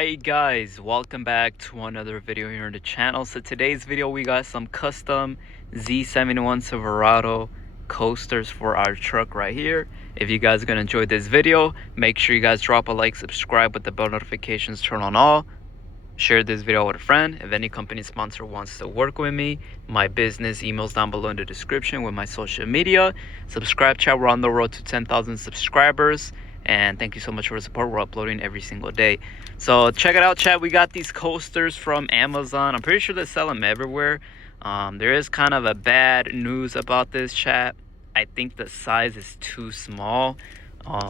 Alright guys, welcome back to another video here on the channel. So today's video we got some custom Z71 Silverado coasters for our truck right here. If you guys are gonna enjoy this video, make sure you guys drop a like, subscribe with the bell notifications turn on all. Share this video with a friend. If any company sponsor wants to work with me, my business emails down below in the description with my social media. Subscribe, chat. We're on the road to 10,000 subscribers. And thank you so much for the support. We're uploading every single day. So check it out, chat. We got these coasters from Amazon. I'm pretty sure they sell them everywhere. There is kind of a bad news about this, chat. I think the size is too small.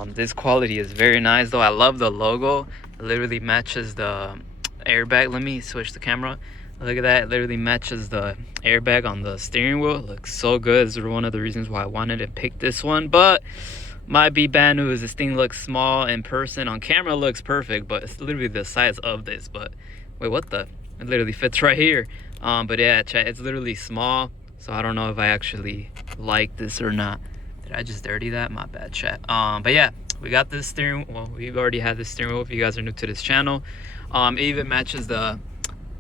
This quality is very nice though. I love the logo. It literally matches the airbag. Let me switch the camera. Look at that. It literally matches the airbag on the steering wheel. It looks so good. This is one of the reasons why I wanted to pick this one, but might be bad news. This thing looks small in person. On camera it looks perfect, but it's literally the size of this. But wait, what the? It literally fits right here. But yeah, chat, it's literally small, so I don't know if I actually like this or not. Did I just dirty that? My bad, chat. But yeah, we got this steering. Well, we've already had this steering wheel if you guys are new to this channel. It even matches the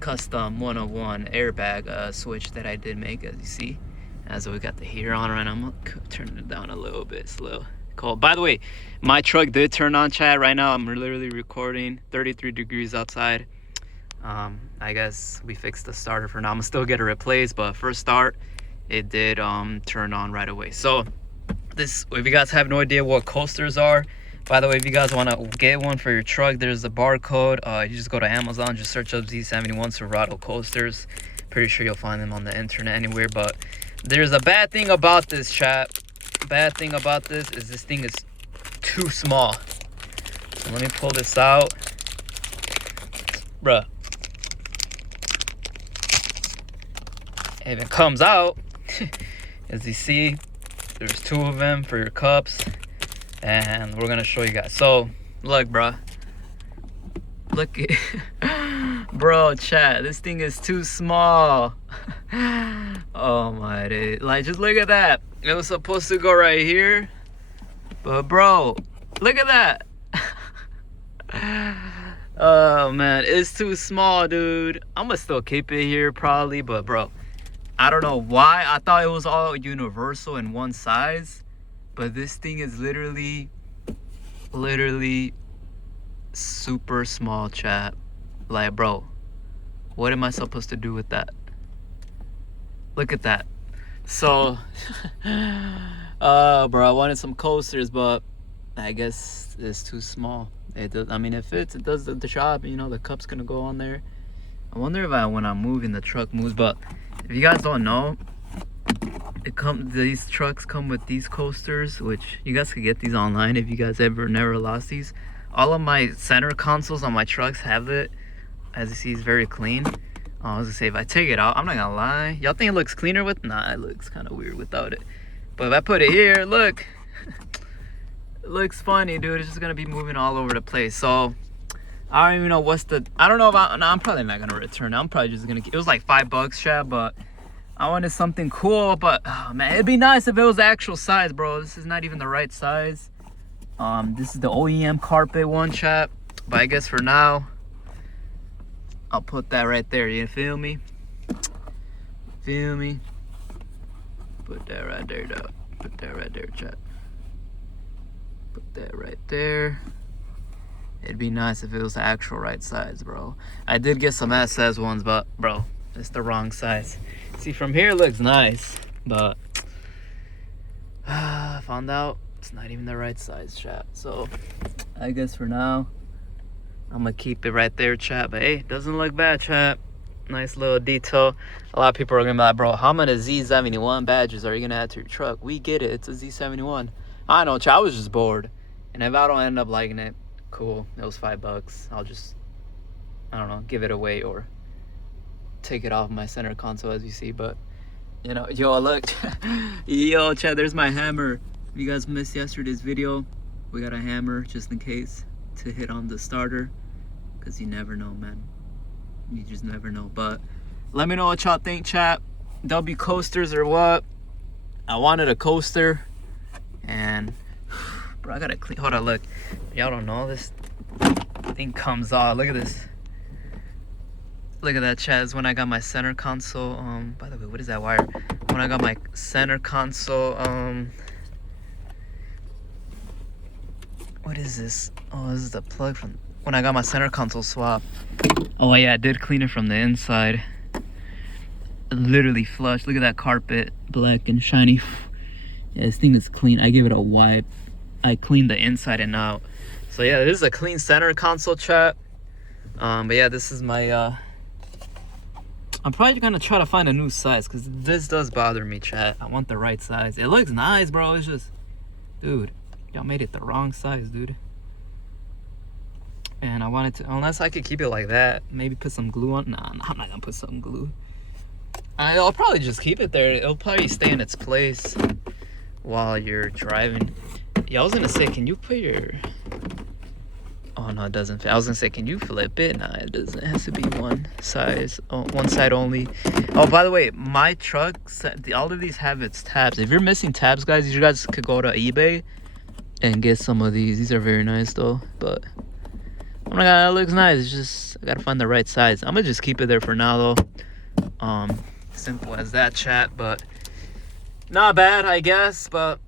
custom 101 airbag switch that I did make, as you see. As we got the heater on right now. I'm gonna turn it down a little bit slow. Cool. By the way, my truck did turn on, chat. Right now I'm literally recording. 33 degrees outside. I guess we fixed the starter for now. I'm gonna still get it replaced, but first start it did turn on right away. So this, if you guys have no idea what coasters are, by the way, if you guys want to get one for your truck, there's a barcode. You just go to Amazon, just search up Z71 Silverado coasters. Pretty sure you'll find them on the internet anywhere. But there's a bad thing about this, chat. Bad thing about this is this thing is too small. So let me pull this out, bruh. If it comes out, as you see, there's two of them for your cups, and we're gonna show you guys. So look, bruh, look at bro, chat, this thing is too small. Oh my dude, like, just look at that. It was supposed to go right here, but bro, look at that. Oh man, it's too small, dude. I'm gonna still keep it here probably, but bro, I don't know why. I thought it was all universal in one size, but this thing is literally super small, chat. Like, bro, what am I supposed to do with that? Look at that. So bro, I wanted some coasters, but I guess it's too small. It does, I mean, it fits, it does the job, you know. The cup's gonna go on there. I wonder if when I'm moving, the truck moves. But if you guys don't know, these trucks come with these coasters, which you guys could get these online if you guys never lost these. All of my center consoles on my trucks have it. As you see, it's very clean. I was gonna say, if I take it out, I'm not gonna lie, y'all think it looks cleaner with? Nah, it looks kind of weird without it. But if I put it here, look, it looks funny, dude. It's just gonna be moving all over the place. So I don't even know what's the, I don't know about, no, I'm probably not gonna return it. I'm probably just gonna, it was like $5, chat, but I wanted something cool. But oh man, it'd be nice if it was the actual size, bro. This is not even the right size. This is the OEM carpet one, chat, but I guess for now I'll put that right there. You feel me? Feel me? Put that right there, though. Put that right there, chat. Put that right there. It'd be nice if it was the actual right size, bro. I did get some SS ones, but bro, it's the wrong size. See, from here it looks nice, but I found out it's not even the right size, chat. So I guess for now I'm gonna keep it right there, chat. But hey, it doesn't look bad, chat. Nice little detail. A lot of people are gonna be like, bro, how many Z71 badges are you gonna add to your truck? We get it, it's a Z71. I know, chat, I was just bored. And if I don't end up liking it, cool. It was $5. I'll just, I don't know, give it away or take it off my center console, as you see. But you know, yo, look. Yo, chat, there's my hammer. If you guys missed yesterday's video, we got a hammer just in case to hit on the starter, because you never know, man. You just never know. But let me know what y'all think, chat. There'll be coasters or what? I wanted a coaster, and bro, I gotta clean. Hold on, look, y'all don't know this. everything comes off. Look at this. Look at that, Chaz. When I got my center console, by the way, what is that wire? When I got my center console, what is this? Oh, this is the plug from when I got my center console swap. Oh yeah, I did clean it from the inside. Literally flush. Look at that carpet, black and shiny. Yeah, this thing is clean. I gave it a wipe. I cleaned the inside and out. So yeah, this is a clean center console, chat. But yeah, this is my I'm probably gonna try to find a new size because this does bother me, chat. I want the right size. It looks nice, bro. It's just, dude, y'all made it the wrong size, dude. And I wanted to, unless I could keep it like that, maybe put some glue on. Nah, I'm not gonna put some glue. I'll probably just keep it there. It'll probably stay in its place while you're driving. Yeah, I was gonna say, can you put your... Oh no, it doesn't fit. I was gonna say, can you flip it? Nah, it doesn't. It has to be one size, one side only. Oh, by the way, my truck, all of these have its tabs. If you're missing tabs, guys, you guys could go to eBay and get some of these. These are very nice though, but oh my god, that looks nice. It's just, I gotta find the right size. I'm gonna just keep it there for now though. Simple as that, chat. But not bad, I guess, but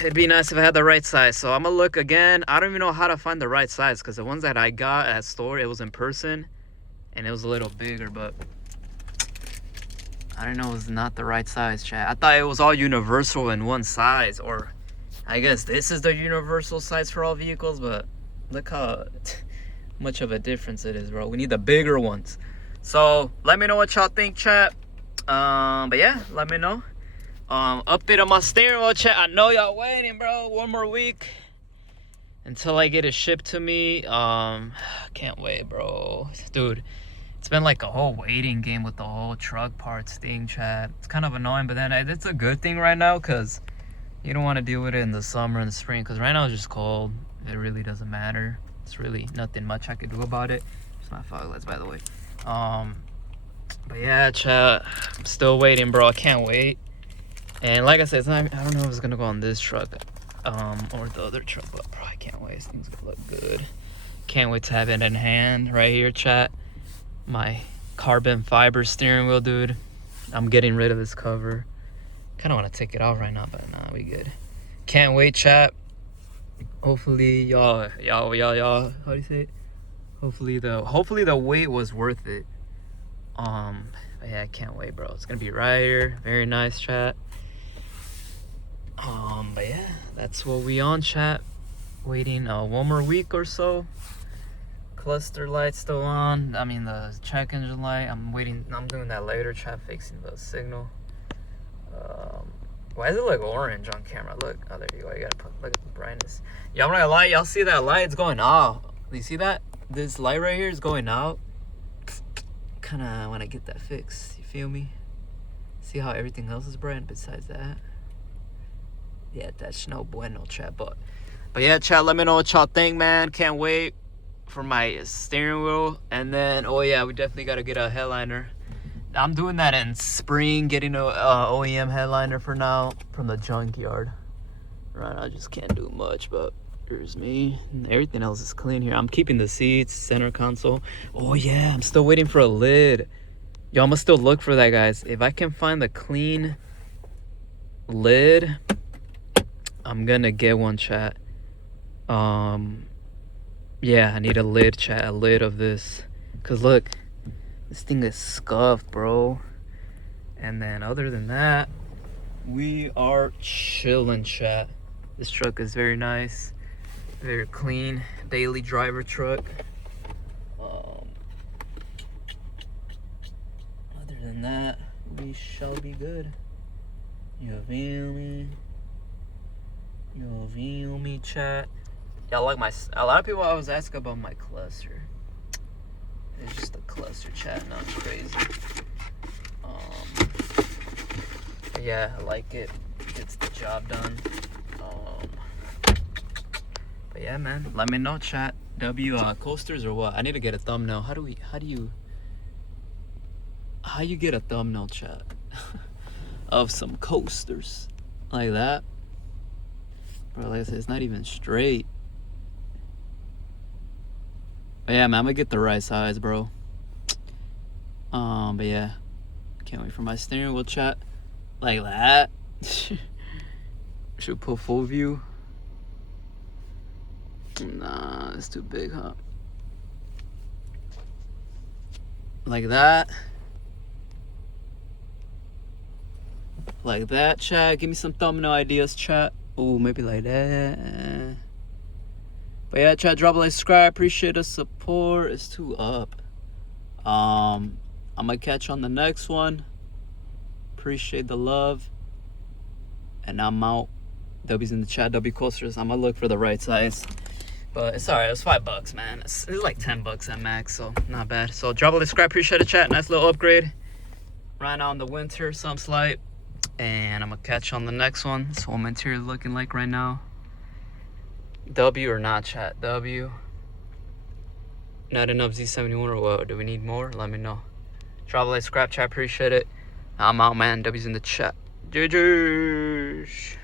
it'd be nice if I had the right size. So I'm gonna look again. I don't even know how to find the right size because the ones that I got at store, it was in person and it was a little bigger, but I don't know, it was not the right size, chat. I thought it was all universal in one size, or I guess this is the universal size for all vehicles, but look how much of a difference it is, bro. We need the bigger ones. So let me know what y'all think, chat. But yeah, let me know. Update on my steering wheel, chat. I know y'all waiting, bro. One more week until I get it shipped to me. Can't wait, bro. Dude, it's been like a whole waiting game with the whole truck parts thing, chat. It's kind of annoying, but then it's a good thing right now because you don't want to deal with it in the summer and the spring, because right now it's just cold. It really doesn't matter. It's really nothing much I could do about it. It's my fog lights, by the way. But yeah, chat, I'm still waiting, bro. I can't wait. And like I said, it's not, I don't know if it's gonna go on this truck or the other truck, but bro, I can't wait. This thing's gonna look good. Can't wait to have it in hand right here, chat. My carbon fiber steering wheel, dude. I'm getting rid of this cover. Kind of want to take it off right now, but nah, we good. Can't wait, chat. Hopefully y'all, how do you say it? Hopefully the wait was worth it. But yeah, I can't wait, bro. It's gonna be right here. Very nice, chat. But yeah, that's what we on, chat. Waiting one more week or so. Cluster light still on. I mean the check engine light. I'm waiting. I'm doing that later, chat, fixing the signal. Why does it look orange on camera? Look, oh, there you go. You gotta look at the brightness. Yeah, I'm not gonna lie. Y'all see that light? It's going out. You see that? This light right here is going out. Kind of want to get that fixed. You feel me? See how everything else is bright besides that? Yeah, that's no bueno, chat. But yeah, chat, let me know what y'all think, man. Can't wait for my steering wheel. And then, oh yeah, we definitely got to get a headliner. I'm doing that in spring, getting a OEM headliner for now from the junkyard. Right now, I just can't do much, but here's me. And everything else is clean here. I'm keeping the seats, center console. Oh yeah, I'm still waiting for a lid. Yo, I'm gonna still look for that, guys. If I can find the clean lid, I'm gonna get one, chat. Yeah, I need a lid, chat. A lid of this. Cause look, this thing is scuffed, bro. And then other than that, we are chilling, chat. This truck is very nice, very clean, daily driver truck. Other than that, we shall be good. You feel me? You feel me, chat? Y'all like my, a lot of people always ask about my cluster. It's just a cluster, chat, not crazy. But yeah, I like it. Gets the job done. But yeah, man, let me know, chat. Coasters or what? I need to get a thumbnail. How you get a thumbnail, chat? Of some coasters like that, bro. Like I said, it's not even straight. But yeah, man, I'm gonna get the right size, bro. But yeah, can't wait for my steering wheel, chat. Like that. Should put full view. Nah, it's too big, huh? Like that. Like that, chat. Give me some thumbnail ideas, chat. Oh, maybe like that. But yeah, chat, drop a like, subscribe. Appreciate the support. It's too up. I'm gonna catch you on the next one. Appreciate the love. And I'm out. W's in the chat. W coasters. I'm gonna look for the right size. But it's alright. It was $5, man. It's like $10 at max, so not bad. So drop a like, subscribe. Appreciate the chat. Nice little upgrade. Right now in the winter, some slight. And I'm gonna catch you on the next one. That's what my interior is looking like right now. W or not, chat? W. Not enough Z71 or what? Do we need more? Let me know. Drop a like, subscribe, chat. Appreciate it. I'm out, man. W's in the chat. GG's.